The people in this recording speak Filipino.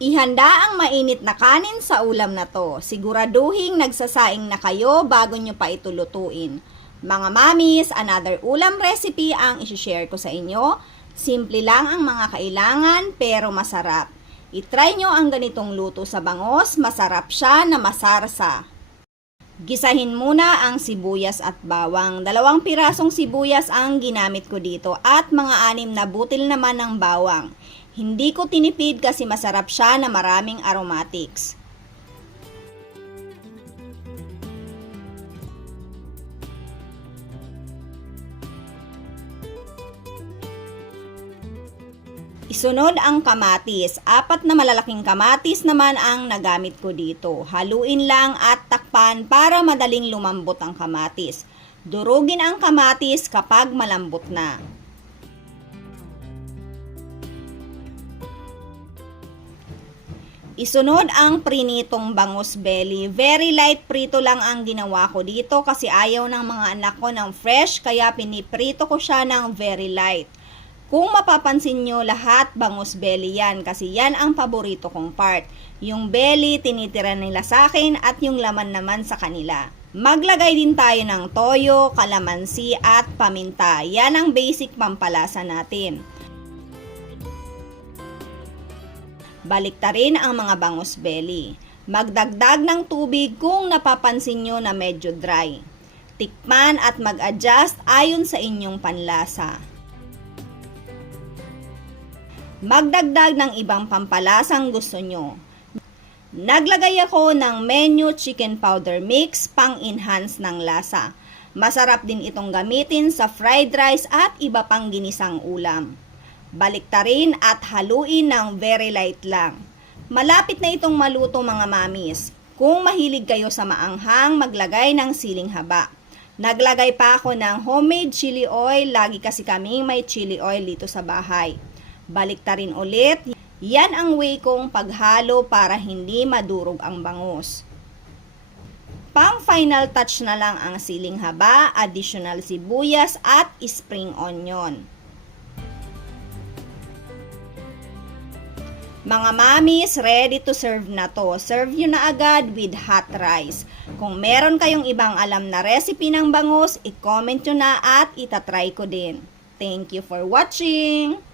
Ihanda ang mainit na kanin sa ulam na to. Siguraduhing nagsasaing na kayo bago nyo pa ito lutuin. Mga mamis, another ulam recipe ang isishare ko sa inyo. Simple lang ang mga kailangan pero masarap. I-try nyo ang ganitong luto sa bangos, masarap siya na masarsa. Gisahin muna ang sibuyas at bawang. 2 pirasong sibuyas ang ginamit ko dito at mga 6 na butil naman ng bawang. Hindi ko tinipid kasi masarap siya na maraming aromatics. Isunod ang kamatis. 4 na malalaking kamatis naman ang nagamit ko dito. Haluin lang at takpan para madaling lumambot ang kamatis. Durugin ang kamatis kapag malambot na. Isunod ang prinitong bangus belly. Very light prito lang ang ginawa ko dito kasi ayaw ng mga anak ko ng fresh kaya piniprito ko siya ng very light. Kung mapapansin nyo, lahat bangus belly yan kasi yan ang paborito kong part. Yung belly, tinitira nila sa akin at yung laman naman sa kanila. Maglagay din tayo ng toyo, kalamansi at paminta. Yan ang basic pampalasa natin. Baliktarin ang mga bangus belly. Magdagdag ng tubig kung napapansin nyo na medyo dry. Tikman at mag-adjust ayon sa inyong panlasa. Magdagdag ng ibang pampalasang gusto nyo. Naglagay ako ng menu chicken powder mix pang-enhance ng lasa. Masarap din itong gamitin sa fried rice at iba pang ginisang ulam. Baliktarin at haluin ng very light lang. Malapit na itong maluto mga mamis. Kung mahilig kayo sa maanghang, maglagay ng siling haba. Naglagay pa ako ng homemade chili oil, lagi kasi kaming may chili oil dito sa bahay. Baliktarin ulit. Yan ang way kong paghalo para hindi madurog ang bangus. Pang final touch na lang ang siling haba, additional sibuyas at spring onion. Mga mamis, ready to serve na to. Serve nyo na agad with hot rice. Kung meron kayong ibang alam na recipe ng bangus, i-comment nyo na at itatry ko din. Thank you for watching!